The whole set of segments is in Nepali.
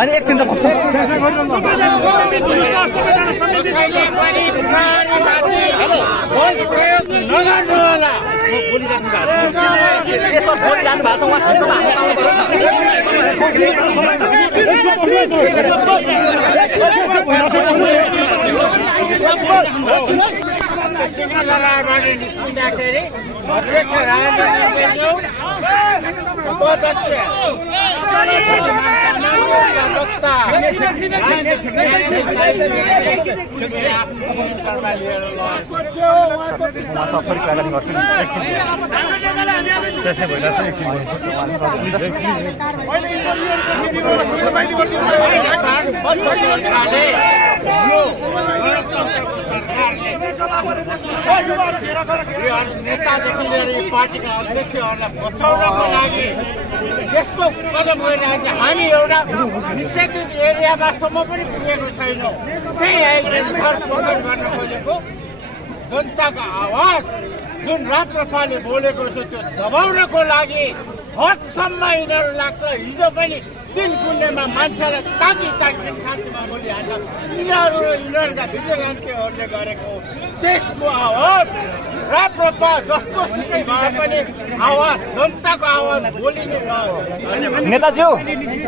अनि एकछिन त भन्छ यसो बोलिरहनु भएको निस्किँदाखेरि अध्यक्ष राजेन्द्र उपाध्यक्ष नेतादेखि लिएर पार्टीका अध्यक्षहरूलाई बचाउनको लागि यस्तो कदम गइरहेको छ। हामी एउटा निषेधित एरियामासम्म पनि पुगेको छैनौँ। त्यही आइसर प्रकट गर्न खोजेको जनताको आवाज जुन राप्रपाले बोलेको छ त्यो दबाउनको लागि हदसम्म यिनीहरू लाग्छ। हिजो पनि 3 कुण्डेमा मान्छेलाई ताकी शान्तिमा बोलिहाल्छ। यिनीहरूका भिजिलेन्सहरूले गरेको देशको आवाज राप्रपा जस्तो सुकै भए पनि आवाज जनताको आवाज बोलिने नेताज्यू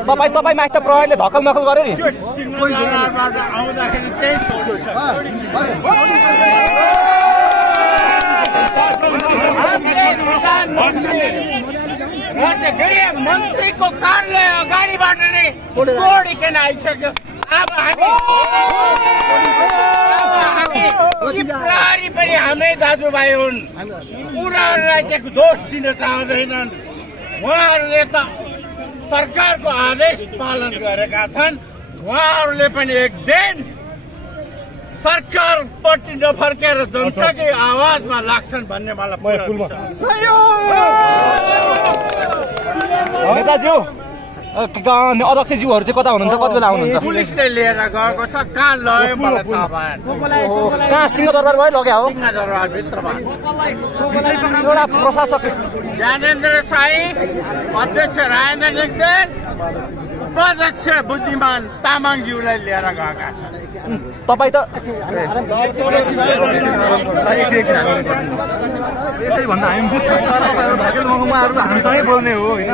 तपाईँ माथि त प्रहरीले धक्कल मक्कल गर्यो नि आउँदाखेरि त्यही बोल्नु छ। गृह मन्त्रीको कार्यालय अगाडिबाट नै तोडिकन आइसक्यो। अब हामी प्रहरी पनि हाम्रै दाजुभाइ हुन्। उनीहरूलाई चाहिँ दोष दिन चाहँदैनन्। उहाँहरूले त सरकारको आदेश पालन गरेका छन्। उहाँहरूले पनि एक दिन सरकारपट्टि नफर्केर जनताकै आवाजमा लाग्छन् भन्ने मलाई पूर्ण विश्वास छ। नेताज्यू अध्यक्षज्यूहरू चाहिँ कता हुनुहुन्छ, कति बेला आउनुहुन्छ? पुलिसले लिएर गएको छ। कहाँ लग्यो मलाई थाहा भएन। कहाँ सिंहदरबारमै लग्यो हो? सिंहदरबारभित्रमा एउटा प्रशासक ज्ञानेन्द्र साई, अध्यक्ष राजेन्द्र निग्देल, उपाध्यक्ष बुद्धिमान तामाङज्यूलाई लिएर गएका छन्। तपाईँ त यसरी भन्दा हामी बुझ्छौँ उहाँहरू हामीसँगै बोल्ने हो होइन।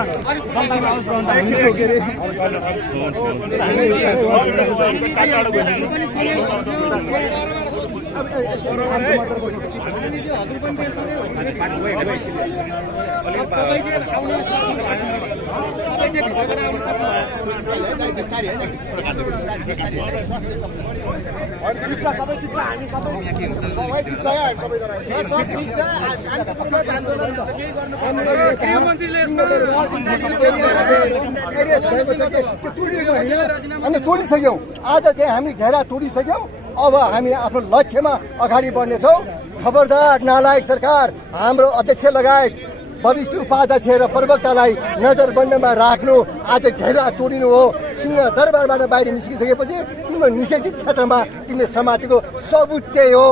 हामी तोडिसक्यौँ। आज चाहिँ हामी घेरा तोडिसक्यौँ। अब हामी आफ्नो लक्ष्यमा अगाडि बढ्नेछौँ। खबरदार नालायक सरकार, हाम्रो अध्यक्ष लगायत वरिष्ठ उपाध्यक्ष र प्रवक्तालाई नजरबन्दमा राख्नु। आज घेरा तोडिनु हो। सिंहदरबारबाट बाहिर निस्किसकेपछि तिम्रो निषेधित क्षेत्रमा तिमीले समातेको सबुत त्यही हो।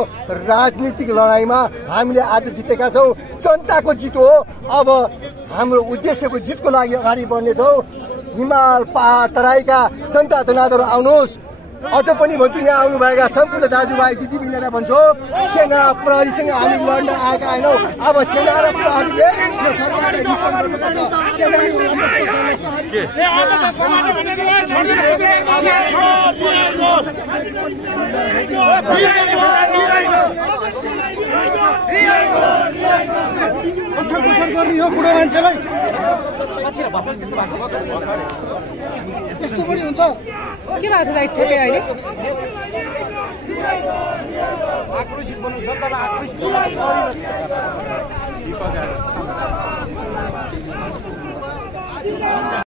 राजनीतिक लडाइँमा हामीले आज जितेका छौँ। जनताको जित हो। अब हाम्रो उद्देश्यको जितको लागि अगाडि बढ्नेछौँ। हिमाल पहाड तराईका जनता जनार्दन आउनुहोस्। अझ पनि भन्छु, यहाँ आउनुभएका सम्पूर्ण दाजुभाइ दिदीबहिनीलाई भन्छु, सेना प्रहरीसँग हामी लड्न आएका होइनौँ। अब सेना र प्रहरीले गर्ने हो बुढो मान्छेलाई। यस्तो पनि हुन्छ। के भएको छ ठोके अहिले? आक्रोशित बन्नु, जनतालाई आक्रोशित